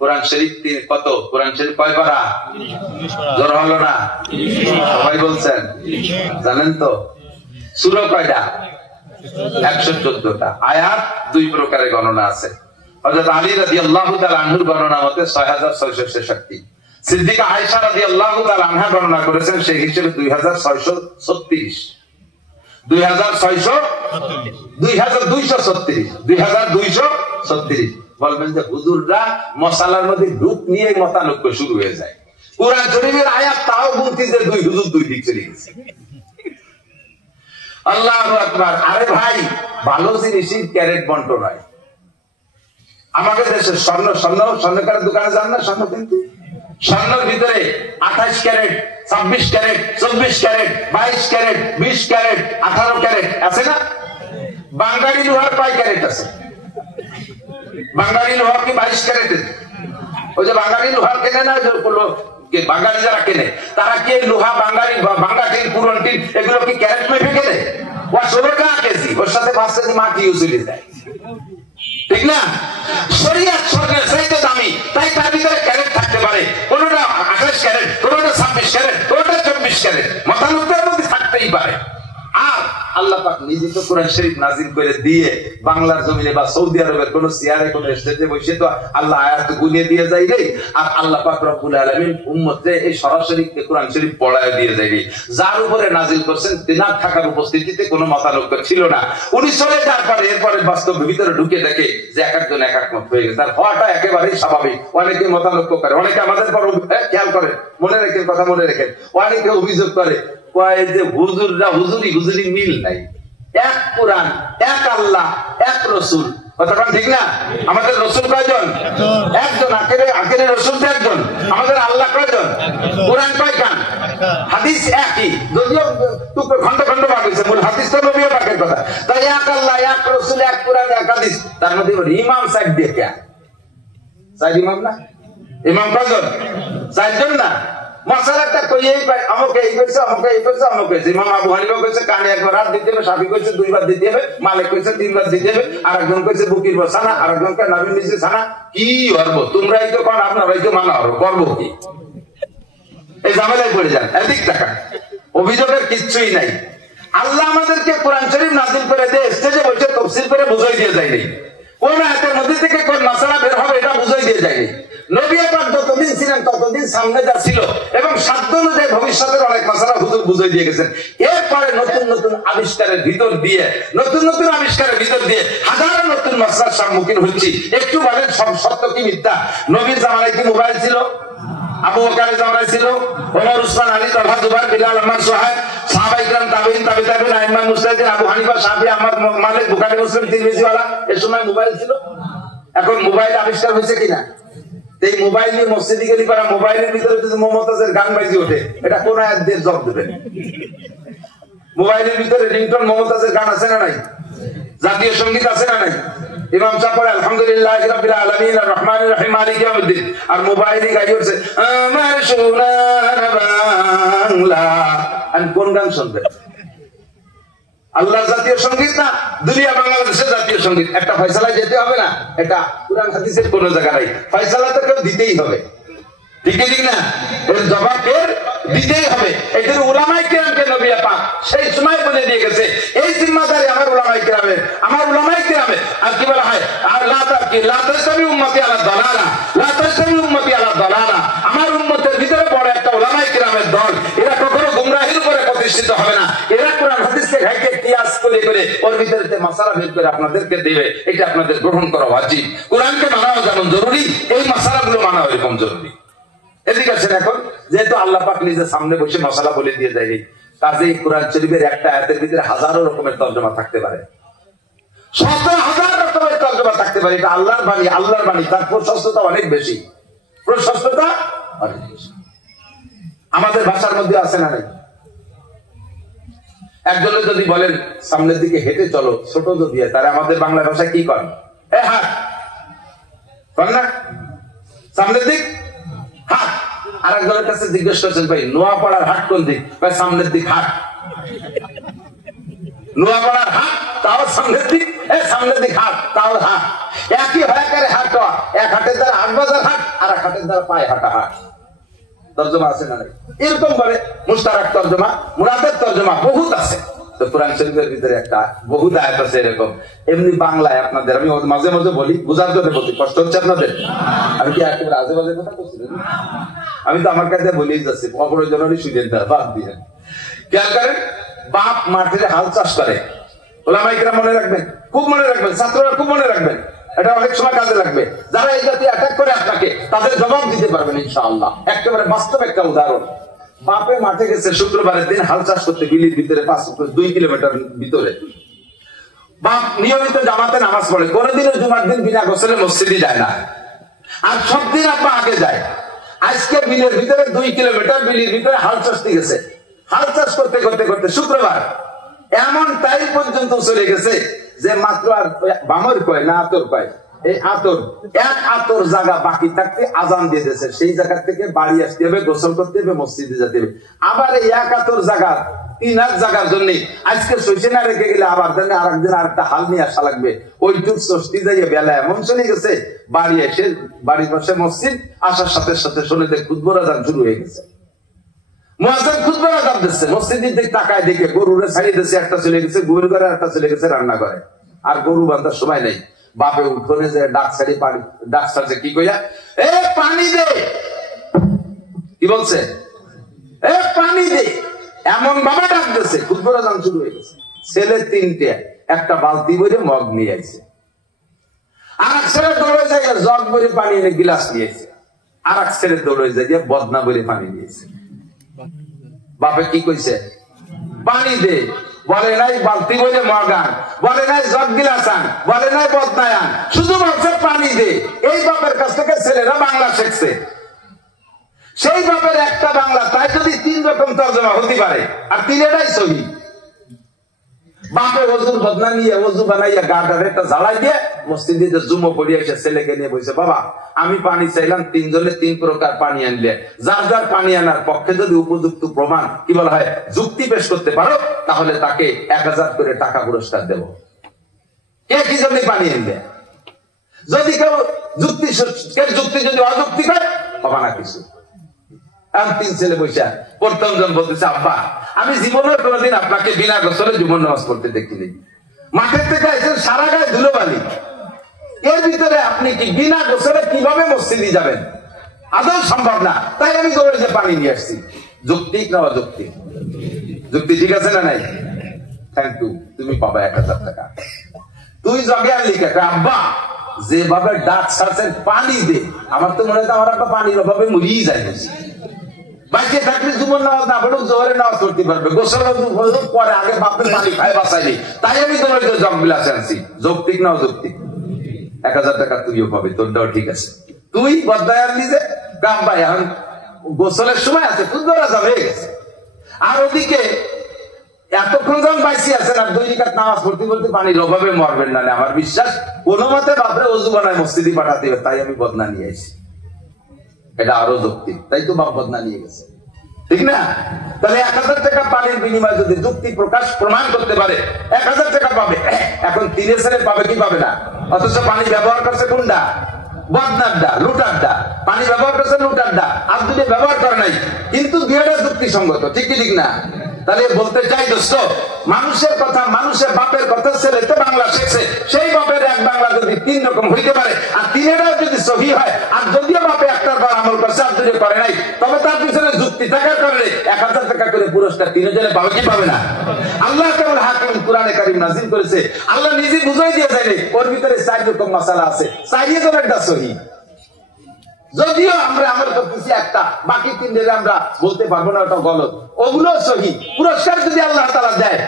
কোরআন শরীফ কত? কোরআন শরীফ কয় পারা? জোর হলো না? সবাই বলছেন জানেন তো? সূরা কয়টা? 114টা। আয়াত 2 প্রকারে গণনা আছে। হযরত আলী রাদিয়াল্লাহু তাআলা আনহুর গণনা মতে 6666। সিদ্দিকা আয়েশা রাদিয়াল্লাহু তাআলা আনহা গণনা করেছেন সেই হিসেবে 2636। 2236। বলবেন যে হুজুররা মশালার মধ্যে ঢুক নিয়ে মতানৈক্য শুরু হয়ে যায়। কোরআন শরীফের আয়াত তাও বলতে যে দুই হুজুর দুই দিক চলে গেছে। আল্লাহু আকবার। আরে ভাই, ভালো জিনিসই ক্যারেট বন্টন হয়। আমাদের দেশে স্বর্ণকারের দোকানে যান না স্বর্ণ কিনতে? স্বর্ণের ভিতরে 28 carat, 26 carat, 24 carat, 22 carat, 20 carat, 18 carat আছে না? বাঙালি লোহার কয় ক্যারেট আছে? বাঙালি লোহা কি 22 ক্যারেটের? ওই যে বাঙালি লোহার কেনে না, বাঙালি যারা কেনে তারা কি লোহা বাঙালি বাঙ্গাটিন পুরনটিন এগুলো কি ক্যারেট মেপে কেনে? ও 16 টাকা কেজি, ওর সাথে 5 কেজি মাটি চলে যায়, ঠিক না? শরীয়ত স্বর্ণের চাইতে দামি, তাই তার ভিতরে ক্যারেট থাকতে পারে। কোনটা 28 ক্যারেট, কোনটা 26 ক্যারেট, কোনটা 24 ক্যারেট, মতানৈক্যের মধ্যে থাকতেই পারে। আর আল্লাহ পাক নিজে তো কোরআন শরীফ নাযিল করে দিয়ে বাংলার জমিনে বা সৌদি আরবের কোন চেয়ারে কোন স্টেজে বসে তো আল্লাহ আয়াত গুনিয়ে দিয়ে যাইবে। আর আল্লাহ পাক রব্বুল আলামিন উম্মতে এই সরাসরি কোরআন শরীফ পড়ায় দিয়ে যাইবে। যার উপরে নাযিল করছেন তিনার থাকার উপস্থিতিতে কোনো মতানৈক্য ছিল না। উনি চলে যাওয়ার পরে এরপরে বাস্তব ভিতরে ঢুকে দেখে যে এক একজন এক এক মত হয়ে গেছে। তার হওয়াটা একেবারেই স্বাভাবিক। অনেকে মতানৈক্য করে, অনেকে আমাদের পর খেয়াল করেন, মনে রেখেন, কথা মনে রেখেন, অনেকে অভিযোগ করে যে হুজুররা হুজুরি মিল নাই। এক কোরআন, এক আল্লাহ, এক রসুল। কথাটা ঠিক না? আমাদের রসুল কয়জন? একজন। আখেরে রসুল তো একজন। আমাদের আল্লাহ কয়জন? কোরআন কয়খান? হাদিস একই, যদিও খন্ড খন্ড ভাগ হয়েছে, মূল হাদিস তো নবী পাকের কথা। তাই এক আল্লাহ, এক রসুল, এক কোরআন, এক হাদিস। তার মধ্যে ইমাম সাহেব দিয়ে কে? 4 ইমাম না? ইমাম কয়জন? 4 জন না? মশালাটা কইয়েই পায়, আমাকে এই কইছে, আমাকে এই কইছে, আমাকে কইছে। ইমাম আবু হানিফা কইছে কানে একবার হাত দিতে হবে, শাফি কইছে 2 বার দিতে হবে, মালিক কইছে 3 বার দিতে হবে, আরেকজন কইছে বুকির বসানা, আরেকজন কয় নবীর নিচে ছানা। কি করব? তোমরাই তো কোন আপনারাই তো মানা হলো, করব কি? এই ঝামেলায় পড়ে যান। এদিক টাকা অভিযোগের কিচ্ছুই নাই। আল্লাহ আমাদেরকে কোরআন শরীফ নাযিল করে দিয়ে স্টেজে বসে তাফসীর করে বুঝাই দিয়ে যায়নি। কোন আয়াতের মধ্যে থেকে কোন মাসআলা বের হবে এটা বুঝাই দিয়ে যায়নি। নবী পাক যতদিন ছিলেন ততদিন সামনে যা ছিল এবং সাধ্য অনুযায়ী ভবিষ্যতের অনেক মাসআলা হুজুর বুঝাই দিয়ে গেছেন। এরপরে নতুন নতুন আবিষ্কারের ভিতর দিয়ে হাজারো নতুন মাসআলার সম্মুখীন হচ্ছি। একটু বলেন সব সত্য কি মিথ্যা? নবীর জামানায় কি মোবাইল ছিল? আবু বকরের জামানায় ছিল? ওমর, উসমান, আলী, তালহা, জুবাইর, বিলাল, আম্মার, সুহাইব, সাহাবায়ে কেরাম, তাবেঈন, তাবেঈন, আইম্মা, মুজতাহিদিন, আবু হানিফা, শাফি, আহমদ, মালিক, বুখারী, মুসলিম, তিরমিজি ওয়ালা, এই সময় মোবাইল ছিল। এখন মোবাইল আবিষ্কার হয়েছে কিনা? এই মোবাইল নিয়ে মসজিদে গেলে পারা মোবাইলের ভিতরে যদি মমতাজের গান বাজি ওঠে, এটা কোন আয়াত দিয়ে জবাব দেবেন? মোবাইলের ভিতরে রিংটোন মমতাজের গান আছে না নাই? জাতীয় সঙ্গীত আছে না নাই? ইমাম সাহেব পড়ে আলহামদুলিল্লাহি রাব্বিল আলামিন আর রহমানির রহিম মালিকি ইয়াউমিদ্দিন, আর মোবাইলে গাই উঠছে আমার সোনার বাংলা। আর কোন গান শুনবেন? আল্লাহ জাতীয় সঙ্গীত না দুনিয়া বাংলাদেশের জাতীয় সঙ্গীত? একটা ফয়সালা যেতে হবে না? এটা কুরআন হাদিসের কোন জায়গা নাই। ফয়সালা তো কেউ দিতেই হবে, ঠিক না? এর জবাব এর দিতেই হবে। এই জন্য উলামায়ে কেরামকে নবী পাক সেই সময় বলে দিয়ে গেছে, এই জিম্মাদারি আমার উলামায়ে কেরামের, আমার উলামায়ে কেরামের। আর কি বলা হয়? আর লা তাসতামি উম্মতি আলা দালালা, লা তাসতামি উম্মতি আলা দালালা। আমার উম্মতের ভিতরে বড় একটা উলামায়ে কেরামের দল, এরা কখনো গুমরাহির উপরে প্রতিষ্ঠিত হবে না। এরা কোরআন হাদিসকে ঘাইতে কিয়াস করে ওর ভিতরে মাসালা বের করে আপনাদেরকে দেবে। এটা আপনাদের গ্রহণ করা ওয়াজিব। কোরআনকে মানাও যেমন জরুরি, এই মাসালাগুলো মানাও এরকম জরুরি। এদিকে আছেন এখন, যেহেতু আল্লাহ পাক নিজের সামনে বসে মশালা বলে দিয়ে যায়, কাজেই কোরআন শরীফের একটা আয়াতের ভিতরে হাজারো রকমের তর্জমা থাকতে পারে, 100,000 রকমের তর্জমা থাকতে পারে। এটা আল্লাহর বাণী, আল্লাহর বাণী, তার প্রশস্ততা অনেক বেশি, প্রশস্ততা অনেক বেশি। আমাদের ভাষার মধ্যে আছে না নাই? একজনে যদি বলেন সামনের দিকে হেঁটে চলো, ছোট যদি তারা আমাদের বাংলা ভাষায় কি করেন? এ হাট করেন না? সামনের দিক হাট। আর একজনের কাছে জিজ্ঞেস করছেন ভাই নোয়াপাড়ার হাট কোন দিক? ভাই সামনের দিক হাট। নোয়াপাড়ার হাট তাও সামনের দিক, সামনের দিক হাট তাও হাট। একই হয়ে করে হাট, এক হাটের দ্বারা 8 বাজার হাট, আর এক হাতের দ্বারা পায়ে হাঁটা হাট। তর্জমা আছে না? এরকম ভাবে মুশতারাক তর্জমা, মুরাদের তর্জমা বহুত আছে। তো কোরআন শরীফের ভিতরে একটা বহুত আয়াত আছে এরকম। এমনি বাংলায় আপনাদের আমি মাঝে মাঝে বলি, বুঝার জন্য বলি, কষ্ট হচ্ছে আপনাদের? আমি কি একেবারে আজে বাজে কথা বলছি? আমি তো আমার কাছে বলেই যাচ্ছি, অপ্রয়োজনীয় সুযোগ বাদ দিয়ে। খেয়াল করেন, বাপ মাঠে হাল চাষ করে, ওলামায়ে কেরাম মনে রাখবেন, খুব মনে রাখবেন, ছাত্ররা খুব মনে রাখবেন, এটা অনেক সময় কাজে লাগবে। যারা এই জাতীয় অ্যাটাক করে আপনাকে, তাদের জবাব দিতে পারবেন ইনশাআল্লাহ। একেবারে বাস্তব একটা উদাহরণ। বাপে মাঠে গেছে শুক্রবারের দিন হাল চাষ করতে, বিলির ভিতরে 2 কিলোমিটার ভিতরে। বাপ নিয়মিত জামাতে নামাজ পড়ে, কোনদিনও জুমার দিন বিনা গোসলে মসজিদে যায় না, আর সব দিন আপা আগে যায়। আজকে বিলের ভিতরে 2 কিলোমিটার বিলির ভিতরে হাল চাষ দিয়ে গেছে। হাল চাষ করতে করতে করতে শুক্রবার এমন টাইম পর্যন্ত চলে গেছে যে মাত্র আর বামর কয় না আতর কয়, এই আতর এক আতর জায়গা বাকি থাকতে আজান দিয়ে দিয়েছে। সেই জায়গা থেকে বাড়ি আসতে হবে, গোসল করতে হবে, মসজিদে যেতে হবে। আবার এই এক আতর জায়গা 3 হাত জায়গার জন্য আজকে সইছে না রেখে গেলে আবার জানে আরেকদিন আরেকটা হাল নিয়ে আসা লাগবে। ওইটুক ষষ্ঠী যাইয়ে বেলা এমন চলে গেছে, বাড়ি এসে বাড়ির পাশে মসজিদ, আসার সাথে সাথে শুনে দেখ খুতবা আজান শুরু হয়ে গেছে। মুয়াজ্জিন খুতবা আজান দিচ্ছে, মসজিদের দিকে তাকায় দেখে গরুরে ছাড়িয়ে দিচ্ছে, একটা চলে গেছে গরু ঘরে, একটা চলে গেছে রান্না করে, আর গরু বাঁধার সময় নেই। বাপে উঠোনে যে ডাক ছাড়ি পানি, ডাক ছাড়ছে কি কইয়া, এ পানি দে, কি বলছে, এ পানি দে, এমন ভাবে ডাক দিচ্ছে। খুতবা আজান শুরু হয়ে গেছে। ছেলে 3টে, একটা বালতি ভরে মগ নিয়ে আইছে, আর এক ছেলে দৌড়ে যায় জগ ভরে পানি এনে গিলাস নিয়েছে, আর এক ছেলে দৌড়ে যায় বদনা ভরে পানি নিয়েছে। বাপে কি কইছে, পানি দে, বলে নাই বালতি বলে মগান, বলে নাই জগ গিলাস আন, বলে নাই বদনায় আন, শুধু বলছে পানি দে। এই বাপের কাছ থেকে ছেলেরা বাংলা শিখছে। সেই বাপের একটা বাংলা, তাই যদি 3 রকম তর্জমা হতে পারে, আর 3টাই সহি। বাপে ওজুর বদনা নিয়ে ওজু বানাইয়া গাটারে একটা জ্বালাই দিয়ে মসজিদে জুমো পড়িয়ে এসে ছেলেকে নিয়ে বলছে, বাবা আমি পানি চাইলাম, 3 জনে 3 প্রকার পানি আনলে, যার যার পানি আনার পক্ষে যদি উপযুক্ত প্রমাণ কি বলা হয় যুক্তি পেশ করতে পারো, তাহলে তাকে 1000 করে টাকা পুরস্কার দেব। কে কি জন্য পানি আনবে? যদি কেউ যুক্তি যদি অযুক্তি করে হবে না কিছু। 3 ছেলে বসে, প্রথম জন বলতেছে, আব্বা আমি জীবনে কোনোদিন আপনাকে বিনা গোসলে জুমার নামাজ পড়তে দেখিনি। মাঠের থেকে এসে সারা গায়ে ধুলোবালি, এর ভিতরে আপনি কি বিনা গোসলে কিভাবে মসজিদে যাবেন? আদৌ সম্ভব না। তাই আমি দৌড়ে যে পানি নিয়ে আসছি। যৌক্তিক না অযৌক্তিক? যুক্তি ঠিক আছে না নাই? থ্যাংক ইউ, তুমি পাবা 1000 টাকা। তুই জগে আনলি কাকা, আব্বা যেভাবে ডাক ছাড়ছেন পানি দে, আমার তো মনে হয় আমার একটা পানির অভাবে মরিয়ে যায়। বাইকে থাকলে জীবন নামাজ না পড়ুক, জোহরে নামাজ পড়তে পারবে, গোসল পরে আগে বাপের পানি খায় বাঁচাইনি। তাই আমি তোমার জগ বিলাস আনছি। যৌক্তিক না অযৌক্তিক? 1000 টাকা তুইও পাবে, তোরটাও ঠিক আছে। তুই বদনায় আনলি যে কাম ভাই, এখন গোসলের সময় আছে, খুব হয়ে গেছে। আর ওদিকে এতক্ষণ যখন বাইসি আছেন আর 2 রাকাত নামাজ পড়তে বলতে পানির অভাবে মরবেন না। আমার বিশ্বাস কোন মতে বাপরে ওযু বানায় মসজিদে পাঠাতে হবে, তাই আমি বদনা নিয়ে আসি। এটা আরো যুক্তি, তাই তো বাপ বদনা নিয়ে গেছে, ঠিক না? তাহলে 1000 টাকা পানির বিনিময়ে যদি যুক্তি প্রকাশ প্রমাণ করতে পারে 1000 টাকা পাবে। এখন 3 ছেলে পাবে কি পাবে না? অথচ পানি ব্যবহার করছে কোনটা? বদনারটা, লুটারটা। পানি ব্যবহার করছে লুটারটা, আর দুটো ব্যবহার করে নাই, কিন্তু দুইটা যুক্তিসঙ্গত, ঠিক কি ঠিক না? তাহলে বলতে চাই দোস্ত, মানুষের কথা, মানুষের বাপের কথা ছেলে তো বাংলা শিখছে, সেই বাপের এক বাংলা যদি 3 রকম হইতে পারে, আর 3টাও যদি সহি হয়, আর যদিও বাপে একটার পর আমল করছে আর দুটো করে নাই, তবে তার পিছনে যুক্তি থাকার কারণে 1000 টাকা করে পুরস্কার 3 জনে পাবে কি পাবে না? আল্লাহ কেবল হাকিম কোরআনে কারীম নাযিল করেছে, আল্লাহ নিজে বুঝাই দিয়ে যায়নি। ওর ভিতরে 4 রকম মাসালা আছে, 4 জনের সহি। যদিও আমরা আমল করতেছি একটা, বাকি 3 আমরা বলতে পারবো না ওটা গলত, ওগুলো সহি। পুরস্কার যদি আল্লাহ তাআলা দেয়,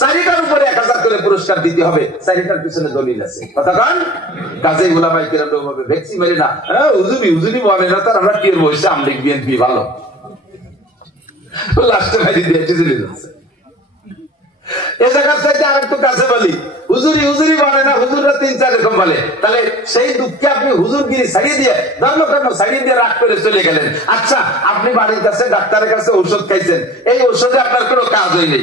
4টার উপরে 1000 করে পুরস্কার দিতে হবে, 4টার পিছনে দলিল আছে। কথা কান কাজে উলামায়ে কেরাম ভাবে ভেক্সি মেরে না, হুজুরি বলে না, তার আমরা টির বসে আমলিক বিএনপি ভালো লাস্টে ভাই দিয়েছে চলে যাচ্ছে। এই জায়গার চাইতে আরেকটু কাছে বলি, হুজুরি বলে না, হুজুররা 3-4 রকম বলে। তাহলে সেই দুঃখে আপনি হুজুরগিরি ছাড়িয়ে দিয়ে, ধর্মকর্ম ছাড়িয়ে দিয়ে রাগ করে চলে গেলেন। আচ্ছা, আপনি বাড়ির কাছে ডাক্তারের কাছে ঔষধ খাইছেন, এই ঔষধে আপনার কোনো কাজ হয়নি,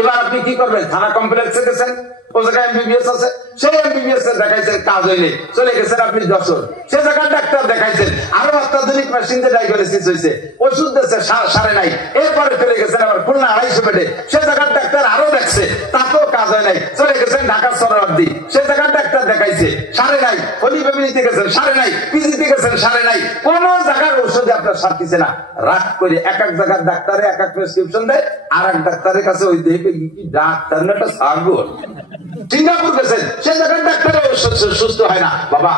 এবার আপনি কি করবেন? থানা কমপ্লেক্সে গেছেন, ও জায়গায় এমবিবিএস আছে, সেই এমবিবিএস এর দেখাইছেন, কাজ হয়নি, চলে গেছেন আপনি যশোর, সে জায়গায় ডাক্তার দেখাইছেন, আরো অত্যাধুনিক মেশিন দিয়ে ডায়াগনোসিস হয়েছে, ওষুধ দিচ্ছে সারে নাই, এরপরে চলে গেছেন আবার খুলনা 250 বেডে, সে জায়গার ডাক্তার আরো দেখছে, তাতেও কাজ হয় নাই, চলে গেছেন ঢাকা সরারদি, সে জায়গার ডাক্তার দেখাইছে, সারে নাই, হলি ফ্যামিলিতে গেছেন, সারে নাই, পিজিতে গেছেন, সারে নাই, কোন জায়গার ওষুধে আপনার সারতেছে না। রাগ করে এক এক জায়গার ডাক্তারে এক এক প্রেসক্রিপশন দেয়, আর এক ডাক্তারের কাছে ওই দেখে ডাক্তার না একটা ছাগল। সিঙ্গাপুর গেছেন, সে জায়গার ডাক্তার সুস্থ হয় না। বাবা,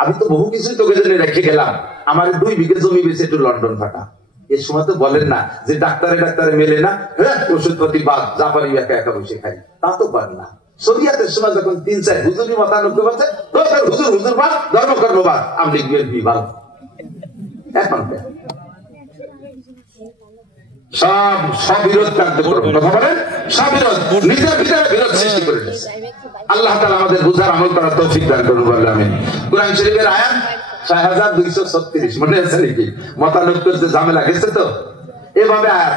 আমি তো বহু কিছুই তোকে জন্য রেখে গেলাম, আমার 2 বিঘে জমি বেশি একটু লন্ডন ফাটা। এর সময় তো বলেন না যে ডাক্তারে মেলে না, হ্যাঁ ওষুধপাতি বাদ, যা পারি একা একা বসে খাই, তা তো পারেন না। শরিয়াতের সময় যখন 3-4 হুজুরি মতানব্য বলছে, হুজুর বাদ, ধর্মকর্ম বাদ, আমি বিএনপি বাদ। এখন সব বিরোধ কার্যক্রম, কথা বলেন, সব বিরোধ নিজের ভিতরে বিরোধ সৃষ্টি করে দিয়েছে। আল্লাহ তাআলা আমাদের বুঝার আমল করার তৌফিক দান করুন বলে আমিন। কুরআন শরীফের আয়াত 6236, মনে আছে নাকি? মতানব্য ঝামেলা গেছে তো, এভাবে আয়াত